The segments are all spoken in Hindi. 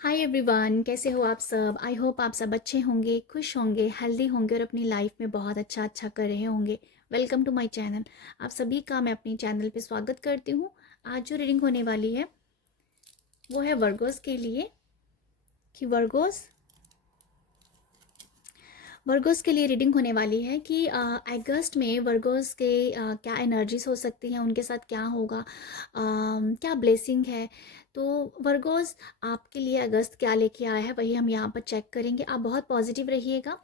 हाय एवरीवन, कैसे हो आप सब। आई होप आप सब अच्छे होंगे, खुश होंगे, हेल्दी होंगे और अपनी लाइफ में बहुत अच्छा अच्छा कर रहे होंगे। Welcome to my channel. आप सभी का मैं अपनी चैनल पे स्वागत करती हूँ। आज जो रीडिंग होने वाली है वो है वर्गोस के लिए कि वर्गोस के लिए रीडिंग होने वाली है कि अगस्त में वर्गोस के क्या एनर्जीज हो सकती हैं, उनके साथ क्या होगा, क्या ब्लेसिंग है। तो वर्गोस आपके लिए अगस्त क्या लेके आया है वही हम यहाँ पर चेक करेंगे। आप बहुत पॉजिटिव रहिएगा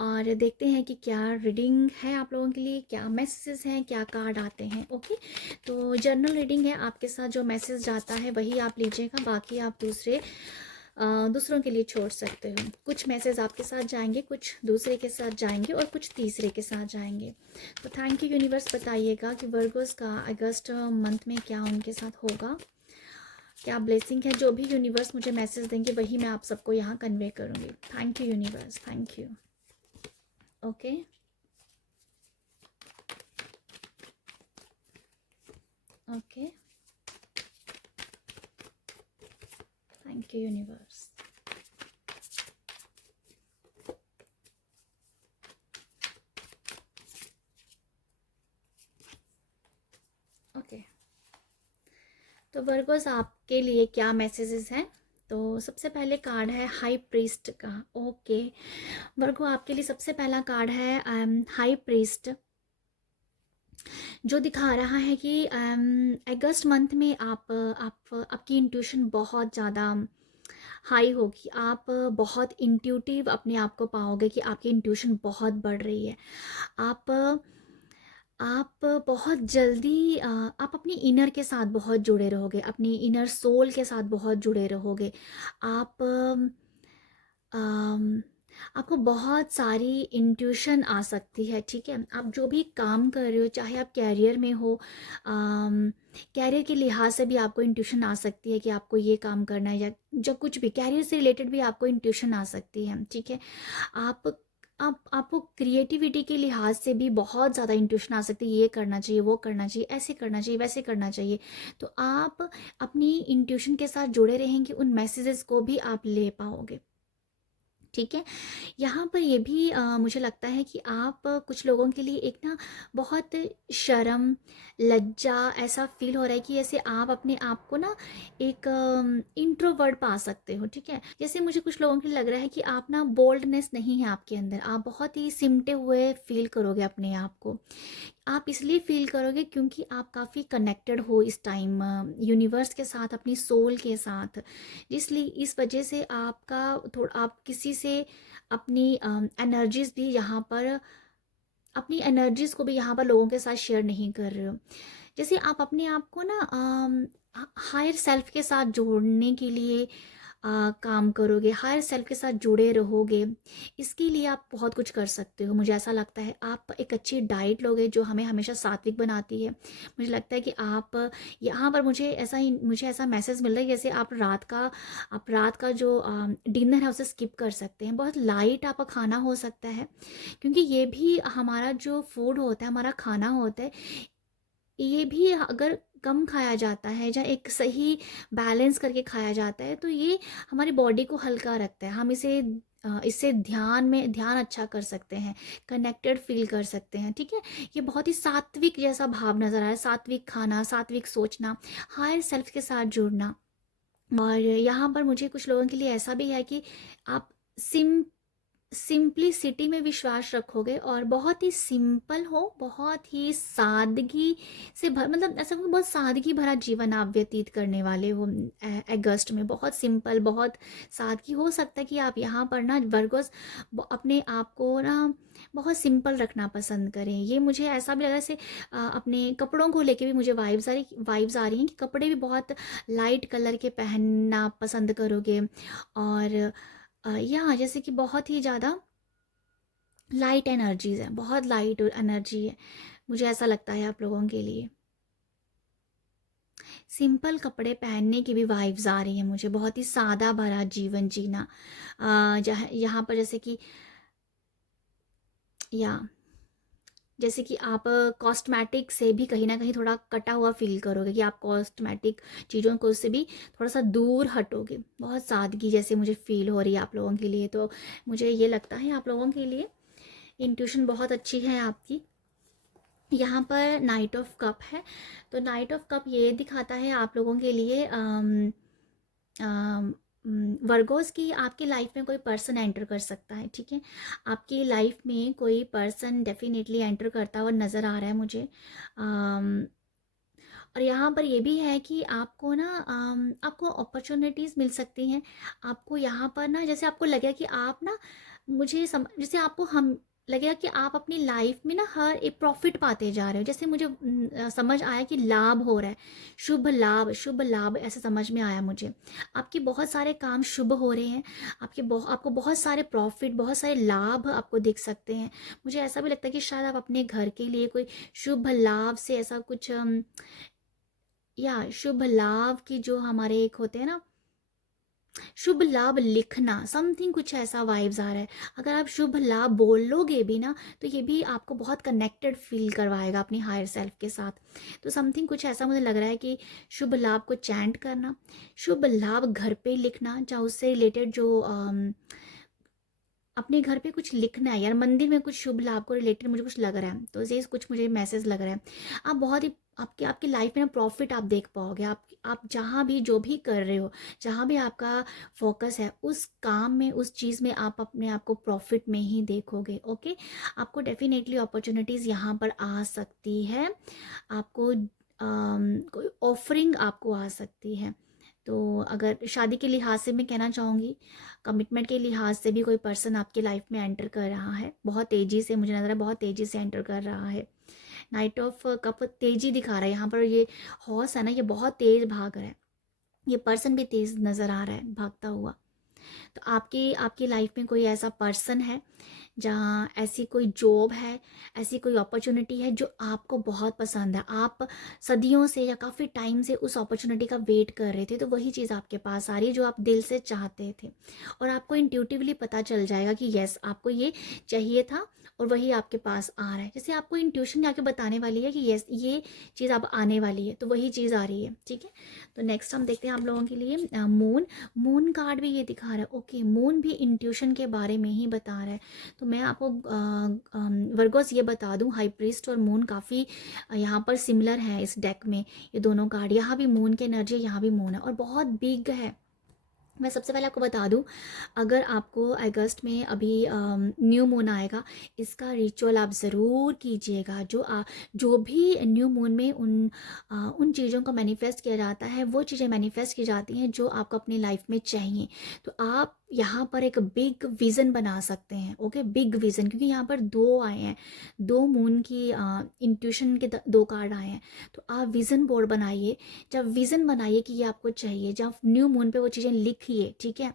और देखते हैं कि क्या रीडिंग है आप लोगों के लिए, क्या मैसेजेस हैं, क्या कार्ड आते हैं। ओके, तो जर्नल रीडिंग है, आपके साथ जो मैसेज जाता है वही आप लीजिएगा, बाकी आप दूसरों के लिए छोड़ सकते हो। कुछ मैसेज आपके साथ जाएंगे, कुछ दूसरे के साथ जाएंगे और कुछ तीसरे के साथ जाएंगे। तो थैंक यू यूनिवर्स, बताइएगा कि वर्गोस का अगस्त मंथ में क्या उनके साथ होगा, क्या ब्लेसिंग है। जो भी यूनिवर्स मुझे मैसेज देंगे वही मैं आप सबको यहाँ कन्वे करूँगी। Thank you universe, thank you. Okay, okay, thank you universe. Okay, तो वर्गोस आपके लिए क्या मैसेजेस हैं। तो सबसे पहले कार्ड है हाई प्रीस्ट का। ओके वर्गो, आपके लिए सबसे पहला कार्ड है हाई प्रीस्ट, जो दिखा रहा है कि अगस्त मंथ में आपकी इंट्यूशन बहुत ज़्यादा हाई होगी। आप बहुत इंट्यूटिव अपने आप को पाओगे कि आपकी इंट्यूशन बहुत बढ़ रही है। आप आप बहुत जल्दी आप अपनी इनर के साथ बहुत जुड़े रहोगे, अपनी इनर सोल के साथ बहुत जुड़े रहोगे। आप अम, आपको बहुत सारी इंट्यूशन आ सकती है। ठीक है, आप जो भी काम कर रहे हो, चाहे आप कैरियर में हो, कैरियर के लिहाज से भी आपको इंट्यूशन आ सकती है कि आपको ये काम करना है, या जो कुछ भी कैरियर से रिलेटेड भी आपको इंट्यूशन आ सकती है। ठीक है, आप आपको क्रिएटिविटी के लिहाज से भी बहुत ज़्यादा इंट्यूशन आ सकती है, ये करना चाहिए, वो करना चाहिए, ऐसे करना चाहिए, वैसे करना चाहिए। तो आप अपनी इंट्यूशन के साथ जुड़े रहेंगे, उन मैसेजेस को भी आप ले पाओगे। ठीक है, यहाँ पर ये भी मुझे लगता है कि आप कुछ लोगों के लिए एक ना बहुत शर्म, लज्जा ऐसा फील हो रहा है कि जैसे आप अपने आप को ना एक इंट्रोवर्ट पा सकते हो। ठीक है, जैसे मुझे कुछ लोगों के लिए लग रहा है कि आप ना बोल्डनेस नहीं है आपके अंदर, आप बहुत ही सिमटे हुए फील करोगे अपने आप को। आप इसलिए फील करोगे क्योंकि आप काफ़ी कनेक्टेड हो इस टाइम यूनिवर्स के साथ, अपनी सोल के साथ। इसलिए इस वजह से आपका थोड़ा, आप किसी से अपनी एनर्जीज भी यहाँ पर, अपनी एनर्जीज को भी यहाँ पर लोगों के साथ शेयर नहीं कर रहे हो। जैसे आप अपने आप को ना हायर सेल्फ के साथ जोड़ने के लिए काम करोगे, हायर सेल्फ के साथ जुड़े रहोगे। इसके लिए आप बहुत कुछ कर सकते हो। मुझे ऐसा लगता है आप एक अच्छी डाइट लोगे जो हमें हमेशा सात्विक बनाती है। मुझे लगता है कि आप यहाँ पर, मुझे ऐसा मैसेज मिल रहा है जैसे आप रात का जो डिनर है उसे स्किप कर सकते हैं। बहुत लाइट आपका खाना हो सकता है, क्योंकि ये भी हमारा जो फूड होता है, हमारा खाना होता है, ये भी अगर कम खाया जाता है या एक सही बैलेंस करके खाया जाता है तो ये हमारी बॉडी को हल्का रखता है। हम इससे ध्यान अच्छा कर सकते हैं, कनेक्टेड फील कर सकते हैं। ठीक है, ये बहुत ही सात्विक जैसा भाव नज़र आ रहा है, सात्विक खाना, सात्विक सोचना, हायर सेल्फ के साथ जुड़ना। और यहाँ पर मुझे कुछ लोगों के लिए ऐसा भी है कि आप सिम सिंप्लिसिटी में विश्वास रखोगे और बहुत ही सिंपल हो, बहुत ही सादगी से भर, मतलब ऐसा कोई बहुत सादगी भरा जीवन आप व्यतीत करने वाले हो। अगस्त में बहुत सिंपल, बहुत सादगी। हो सकता है कि आप यहाँ पर ना वर्गोस अपने आप को ना बहुत सिंपल रखना पसंद करें। ये मुझे ऐसा भी लग रहा है जैसे अपने कपड़ों को लेके भी मुझे वाइब्स आ रही हैं कि कपड़े भी बहुत लाइट कलर के पहनना पसंद करोगे। और या जैसे कि बहुत ही ज़्यादा लाइट एनर्जीज है, बहुत लाइट एनर्जी है, मुझे ऐसा लगता है आप लोगों के लिए। सिंपल कपड़े पहनने की भी वाइब्स आ रही है मुझे, बहुत ही सादा भरा जीवन जीना। जहाँ यहाँ पर जैसे कि या जैसे कि आप कॉस्मेटिक से भी कहीं ना कहीं थोड़ा कटा हुआ फील करोगे, कि आप कॉस्मेटिक चीज़ों को उससे भी थोड़ा सा दूर हटोगे। बहुत सादगी जैसे मुझे फील हो रही है आप लोगों के लिए, तो मुझे ये लगता है आप लोगों के लिए इंट्यूशन बहुत अच्छी है आपकी। यहाँ पर नाइट ऑफ कप है, तो नाइट ऑफ कप ये दिखाता है आप लोगों के लिए वर्गोस की आपकी लाइफ में कोई पर्सन एंटर कर सकता है, ठीक है। आपकी लाइफ में कोई पर्सन डेफिनेटली एंटर करता हुआ नज़र आ रहा है मुझे। और यहाँ पर ये भी है कि आपको ना आपको अपॉर्चुनिटीज़ मिल सकती हैं। आपको यहाँ पर ना जैसे आपको लगेगा कि आप ना जैसे आपको हम लगेगा कि आप अपनी लाइफ में ना हर एक प्रॉफिट पाते जा रहे हो। जैसे मुझे समझ आया कि लाभ हो रहा है, शुभ लाभ ऐसा समझ में आया मुझे। आपके बहुत सारे काम शुभ हो रहे हैं, आपको बहुत सारे प्रॉफिट, बहुत सारे लाभ आपको दिख सकते हैं। मुझे ऐसा भी लगता है कि शायद आप अपने घर के लिए कोई शुभ लाभ से ऐसा कुछ या शुभ लाभ की जो हमारे एक होते हैं ना, शुभ लाभ लिखना, समथिंग कुछ ऐसा वाइब्स आ रहा है। अगर आप शुभ लाभ बोल लोगे भी ना, तो ये भी आपको बहुत कनेक्टेड फील करवाएगा अपनी हायर सेल्फ के साथ। तो समथिंग कुछ ऐसा मुझे लग रहा है कि शुभ लाभ को चैंट करना, शुभ लाभ घर पे लिखना, चाहे उससे रिलेटेड जो अपने घर पे कुछ लिखना है यार, मंदिर में कुछ शुभ लाभ को रिलेटेड मुझे कुछ लग रहा है, तो ये कुछ मुझे मैसेज लग रहा है। आप बहुत ही आपके आपकी लाइफ में ना प्रॉफिट आप देख पाओगे। आप जहाँ भी जो भी कर रहे हो, जहाँ भी आपका फोकस है उस काम में, उस चीज़ में आप अपने आप को प्रॉफिट में ही देखोगे। ओके, आपको डेफिनेटली अपॉर्चुनिटीज़ यहाँ पर आ सकती है। आपको कोई ऑफरिंग आपको आ सकती है। तो अगर शादी के लिहाज से मैं कहना चाहूँगी, कमिटमेंट के लिहाज से भी कोई पर्सन आपकी लाइफ में एंटर कर रहा है, बहुत तेज़ी से मुझे नज़र है, बहुत तेज़ी से एंटर कर रहा है। नाइट ऑफ कप तेज़ी दिखा रहा है यहाँ पर। ये हॉर्स है ना, ये बहुत तेज़ भाग रहा है, ये पर्सन भी तेज़ नज़र आ रहा है भागता हुआ। तो आपकी आपकी लाइफ में कोई ऐसा पर्सन है जहाँ ऐसी कोई जॉब है, ऐसी कोई अपॉर्चुनिटी है जो आपको बहुत पसंद है, आप सदियों से या काफ़ी टाइम से उस अपॉर्चुनिटी का वेट कर रहे थे, तो वही चीज़ आपके पास आ रही है जो आप दिल से चाहते थे। और आपको इंट्यूटिवली पता चल जाएगा कि यस, आपको ये चाहिए था और वही आपके पास आ रहा है। जैसे आपको इंट्यूशन आके बताने वाली है कि यस, ये चीज़ अब आने वाली है, तो वही चीज़ आ रही है, ठीक है। तो नेक्स्ट हम देखते हैं आप लोगों के लिए मून कार्ड भी ये दिखा रहा है। ओके, मून भी इंट्यूशन के बारे में ही बता रहा है। तो मैं आपको वर्गोस ये बता दूं, हाई प्रीस्ट और मून काफ़ी यहाँ पर सिमिलर है इस डेक में। ये दोनों कार्ड, यहाँ भी मून की एनर्जी, यहाँ भी मून है और बहुत बिग है। मैं सबसे पहले आपको बता दूं, अगर आपको अगस्त में अभी न्यू मून आएगा, इसका रिचुअल आप ज़रूर कीजिएगा। जो भी न्यू मून में उन चीज़ों को मैनिफेस्ट किया जाता है, वो चीज़ें मैनिफेस्ट की जाती हैं जो आपको अपनी लाइफ में चाहिए। तो आप यहाँ पर एक बिग विज़न बना सकते हैं। ओके, बिग विज़न, क्योंकि यहाँ पर दो आए हैं, दो मून की इंट्यूशन के दो कार्ड आए हैं। तो आप विज़न बोर्ड बनाइए। जब विज़न बनाइए कि ये आपको चाहिए, जब न्यू मून पे वो चीज़ें लिखिए, ठीक है,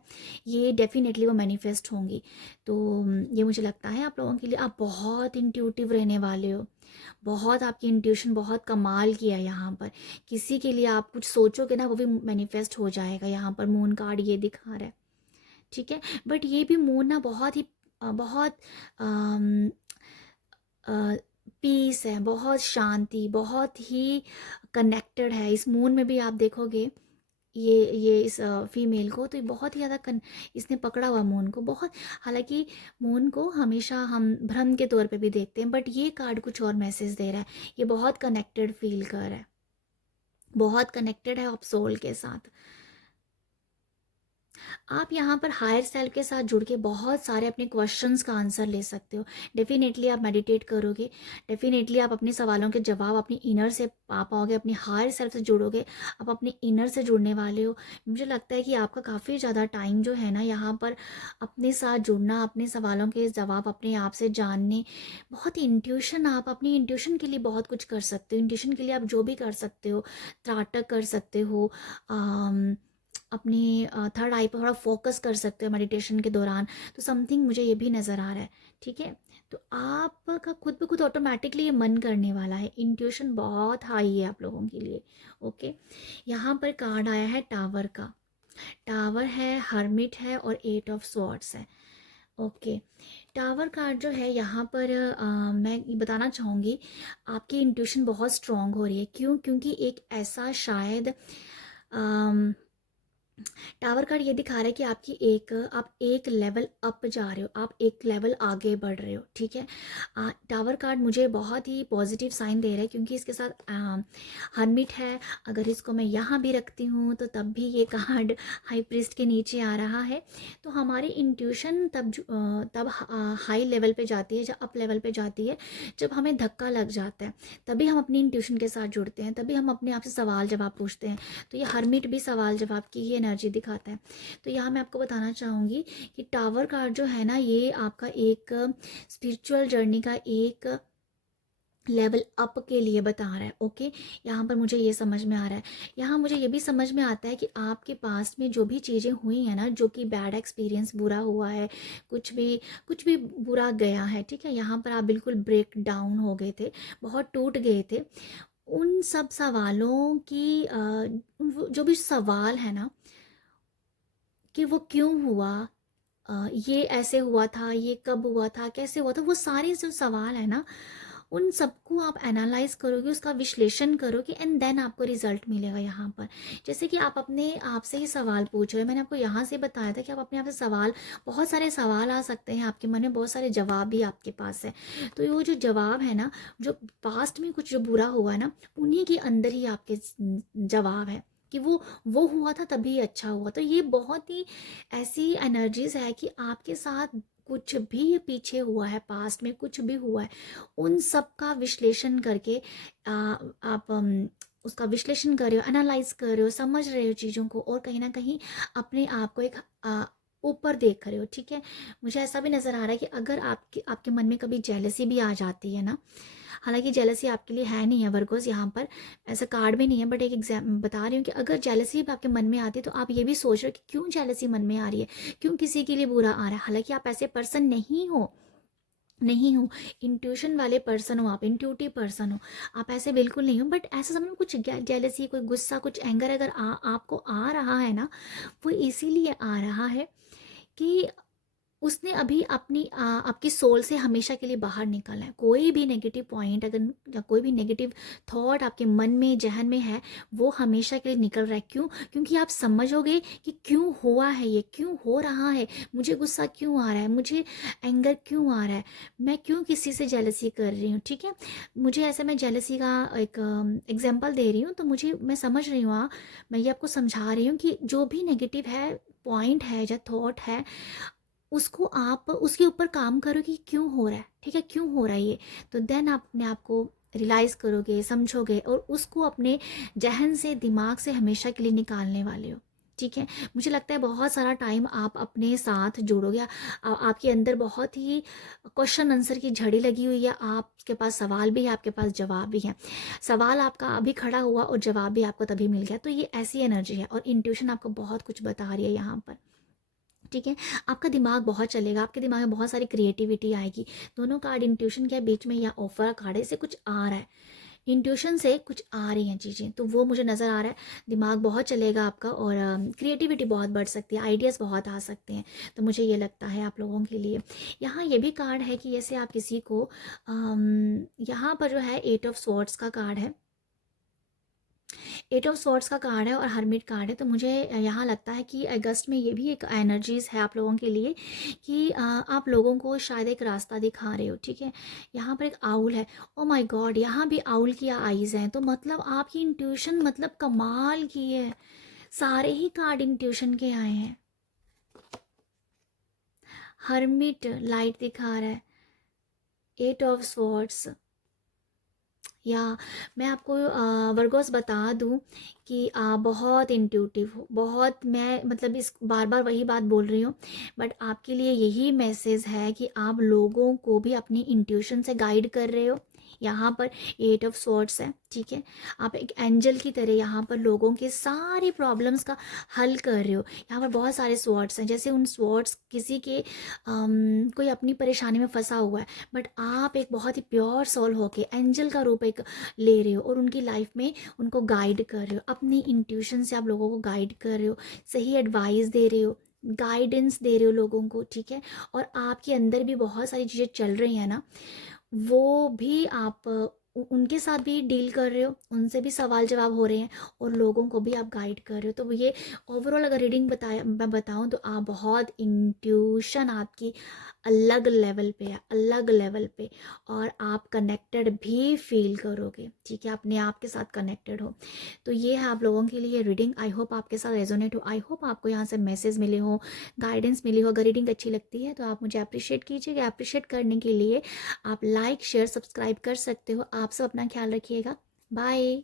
ये डेफिनेटली वो मैनिफेस्ट होंगी। तो ये मुझे लगता है आप लोगों के लिए, आप बहुत इंट्यूटिव रहने वाले हो, बहुत आपकी इंट्यूशन बहुत कमाल किया है यहाँ पर। किसी के लिए आप कुछ सोचोगे ना, वो भी मैनिफेस्ट हो जाएगा। यहाँ पर मून कार्ड ये दिखा रहा है, ठीक है। बट ये भी मून ना बहुत ही बहुत पीस है, बहुत शांति, बहुत ही कनेक्टेड है। इस मून में भी आप देखोगे ये इस फीमेल को, तो ये बहुत ही ज़्यादा इसने पकड़ा हुआ मून को बहुत। हालांकि मून को हमेशा हम भ्रम के तौर पे भी देखते हैं, बट ये कार्ड कुछ और मैसेज दे रहा है। ये बहुत कनेक्टेड फील कर रहा है, बहुत कनेक्टेड है आप सोल के साथ। आप यहाँ पर हायर सेल्फ के साथ जुड़ के बहुत सारे अपने क्वेश्चंस का आंसर ले सकते हो। डेफिनेटली आप मेडिटेट करोगे, डेफिनेटली आप अपने सवालों के जवाब अपनी इनर से पा पाओगे, अपनी हायर सेल्फ से जुड़ोगे, आप अपने इनर से जुड़ने वाले हो। मुझे लगता है कि आपका काफ़ी ज़्यादा टाइम जो है ना यहाँ पर अपने साथ जुड़ना, अपने सवालों के जवाब अपने आप से जानने, बहुत इंट्यूशन, आप अपनी इंट्यूशन के लिए बहुत कुछ कर सकते हो। इंट्यूशन के लिए आप जो भी कर सकते हो, त्राटक कर सकते हो, अपनी थर्ड आई पर थोड़ा फोकस कर सकते हो मेडिटेशन के दौरान। तो समथिंग मुझे ये भी नज़र आ रहा है, ठीक है। तो आपका खुद ब खुद ऑटोमेटिकली ये मन करने वाला है। इंट्यूशन बहुत हाई है आप लोगों के लिए। ओके, यहाँ पर कार्ड आया है टावर का। टावर है, हर्मिट है और 8 ऑफ स्वॉर्ड्स है। ओके, टावर कार्ड जो है यहाँ पर मैं ये बताना चाहूँगी, आपकी इंट्यूशन बहुत स्ट्रांग हो रही है। क्यों? क्योंकि एक ऐसा शायद अम, टावर कार्ड ये दिखा रहा है कि आप एक लेवल अप जा रहे हो, आप एक लेवल आगे बढ़ रहे हो, ठीक है। टावर कार्ड मुझे बहुत ही पॉजिटिव साइन दे रहा है, क्योंकि इसके साथ हर्मिट है। अगर इसको मैं यहाँ भी रखती हूँ तो तब भी ये कार्ड हाई प्रीस्ट के नीचे आ रहा है। तो हमारी इंट्यूशन तब हाई लेवल पे जाती है, जब अप लेवल पे जाती है, जब हमें धक्का लग जाता है, तभी हम अपनी इंट्यूशन के साथ जुड़ते हैं, तभी हम अपने आप से सवाल जवाब पूछते हैं। तो ये हर्मिट भी सवाल जवाब की ही एनर्जी दिखाता है। तो यहाँ मैं आपको बताना चाहूँगी कि टावर कार्ड जो है ना, ये आपका एक स्पिरिचुअल जर्नी का एक लेवल अप के लिए बता रहा है। ओके, यहाँ पर मुझे ये समझ में आ रहा है। यहाँ मुझे ये भी समझ में आता है कि आपके पास में जो भी चीज़ें हुई हैं ना, जो कि बैड एक्सपीरियंस, बुरा हुआ है, कुछ भी बुरा गया है, ठीक है, यहाँ पर आप बिल्कुल ब्रेक डाउन हो गए थे, बहुत टूट गए थे। उन सब सवालों की जो भी सवाल है ना, कि वो क्यों हुआ, ये ऐसे हुआ था, ये कब हुआ था, कैसे हुआ था, वो सारे जो सवाल है ना, उन सबको आप एनालाइज करोगे, उसका विश्लेषण करोगे, एंड देन आपको रिजल्ट मिलेगा यहाँ पर। जैसे कि आप अपने आप से ही सवाल पूछ रहे हो, मैंने आपको यहाँ से बताया था कि आप अपने आप से सवाल, बहुत सारे सवाल आ सकते हैं आपके मन में, बहुत सारे जवाब भी आपके पास है। तो वो जो जवाब है ना, जो पास्ट में कुछ जो बुरा हुआ है ना, उन्हीं के अंदर ही आपके जवाब है, कि वो हुआ था तभी अच्छा हुआ। तो ये बहुत ही ऐसी एनर्जीज है कि आपके साथ कुछ भी पीछे हुआ है, पास्ट में कुछ भी हुआ है, उन सब का विश्लेषण करके आप उसका विश्लेषण कर रहे हो, एनालाइज कर रहे हो, समझ रहे हो चीज़ों को, और कहीं ना कहीं अपने आप को एक ऊपर देख रहे हो, ठीक है। मुझे ऐसा भी नज़र आ रहा है कि अगर आपके आपके मन में कभी जेलसी भी आ जाती है ना, हालांकि जेलसी आपके लिए है नहीं है वर्गोस, यहाँ पर ऐसा कार्ड भी नहीं है, बट एक एग्जाम बता रही हूँ कि अगर जेलसी भी आपके मन में आती है, तो आप ये भी सोच रहे हो कि क्यों जेलसी मन में आ रही है, क्यों किसी के लिए बुरा आ रहा है। हालांकि आप ऐसे पर्सन नहीं हो, इंट्यूशन वाले पर्सन हो, आप इंट्यूटिव पर्सन हो, आप ऐसे बिल्कुल नहीं हो। बट ऐसा समय में कुछ जेलसी, कोई गुस्सा, कुछ एंगर अगर आपको आ रहा है ना, वो इसीलिए आ रहा है कि उसने अभी आपकी सोल से हमेशा के लिए बाहर निकलना है। कोई भी नेगेटिव पॉइंट अगर, या कोई भी नेगेटिव थॉट आपके मन में, जहन में है, वो हमेशा के लिए निकल रहा है। क्यों? क्योंकि आप समझोगे कि क्यों हुआ है, ये क्यों हो रहा है, मुझे गुस्सा क्यों आ रहा है, मुझे एंगर क्यों आ रहा है, मैं क्यों किसी से जेलसी कर रही हूँ, ठीक है। मुझे ऐसे, मैं जेलसी का एक एग्जाम्पल दे रही हूँ, तो मुझे, मैं समझ रही हूँ, मैं ये आपको समझा रही हूँ कि जो भी नेगेटिव है, पॉइंट है या थॉट है, उसको आप उसके ऊपर काम करो कि क्यों हो रहा है, ठीक है, क्यों हो रहा है ये। तो देन आप अपने आप को रियलाइज करोगे, समझोगे, और उसको अपने जहन से, दिमाग से हमेशा के लिए निकालने वाले हो, ठीक है। मुझे लगता है बहुत सारा टाइम आप अपने साथ जोड़ोगे। आपके अंदर बहुत ही क्वेश्चन आंसर की झड़ी लगी हुई है, आपके पास सवाल भी है, आपके पास जवाब भी है। सवाल आपका अभी खड़ा हुआ और जवाब भी आपको तभी मिल गया। तो ये ऐसी एनर्जी है, और इंट्यूशन आपको बहुत कुछ बता रही है यहाँ पर, ठीक है। आपका दिमाग बहुत चलेगा, आपके दिमाग में बहुत सारी क्रिएटिविटी आएगी। दोनों कार्ड इंट्यूशन के बीच में, या ऑफर कार्ड है, इससे कुछ आ रहा है, इंट्यूशन से कुछ आ रही हैं चीज़ें, तो वो मुझे नज़र आ रहा है। दिमाग बहुत चलेगा आपका, और क्रिएटिविटी बहुत बढ़ सकती है, आइडियाज़ बहुत आ सकते हैं। तो मुझे ये लगता है आप लोगों के लिए। यहाँ ये भी कार्ड है कि जैसे आप किसी को यहाँ पर जो है 8 ऑफ स्वॉर्ड्स का कार्ड है, 8 ऑफ स्वॉर्ड्स का कार्ड है, और हर्मिट कार्ड है। तो मुझे यहाँ लगता है कि अगस्त में ये भी एक एनर्जीज है आप लोगों के लिए, कि आप लोगों को शायद एक रास्ता दिखा रहे हो, ठीक है। यहाँ पर एक आउल है, ओ माय गॉड, यहाँ भी आउल की आईज हैं, तो मतलब आपकी इंट्यूशन मतलब कमाल की है। सारे ही कार्ड इंट्यूशन के आए हैं। हर्मिट लाइट दिखा रहा है, 8 ऑफ स्वॉर्ड्स, या मैं आपको वर्गोस बता दूं कि आप बहुत इंट्यूटिव हो, बहुत, मैं मतलब इस बार बार वही बात बोल रही हूँ, बट आपके लिए यही मैसेज है कि आप लोगों को भी अपनी इंट्यूशन से गाइड कर रहे हो। यहाँ पर 8 ऑफ स्वॉर्ड्स है, ठीक है। आप एक एंजल की तरह यहाँ पर लोगों के सारी प्रॉब्लम्स का हल कर रहे हो। यहाँ पर बहुत सारे स्वॉर्ड्स हैं, जैसे उन स्वॉर्ड्स किसी के कोई अपनी परेशानी में फंसा हुआ है, बट आप एक बहुत ही प्योर सोल होके एंजल का रूप एक ले रहे हो, और उनकी लाइफ में उनको गाइड कर रहे हो, अपनी इंट्यूशन से आप लोगों को गाइड कर रहे हो, सही एडवाइस दे रहे हो, गाइडेंस दे रहे हो लोगों को, ठीक है, और आपके अंदर भी बहुत सारी चीज़ें चल रही हैं ना, वो भी आप उनके साथ भी डील कर रहे हो, उनसे भी सवाल जवाब हो रहे हैं, और लोगों को भी आप गाइड कर रहे हो। तो ये ओवरऑल अगर रीडिंग मैं बताऊं तो आप बहुत इंट्यूशन आपकी अलग लेवल पे है, अलग लेवल पे, और आप कनेक्टेड भी फील करोगे, ठीक है, अपने आप के साथ कनेक्टेड हो। तो ये है आप लोगों के लिए रीडिंग। आई होप आपके साथ रेजोनेट हो, आई होप आपको यहाँ से मैसेज मिले हो, गाइडेंस मिली हो। अगर रीडिंग अच्छी लगती है तो आप मुझे अप्रिशिएट कीजिएगा। अप्रिशिएट करने के लिए आप लाइक शेयर सब्सक्राइब कर सकते हो। आप सब अपना ख्याल रखिएगा। बाय।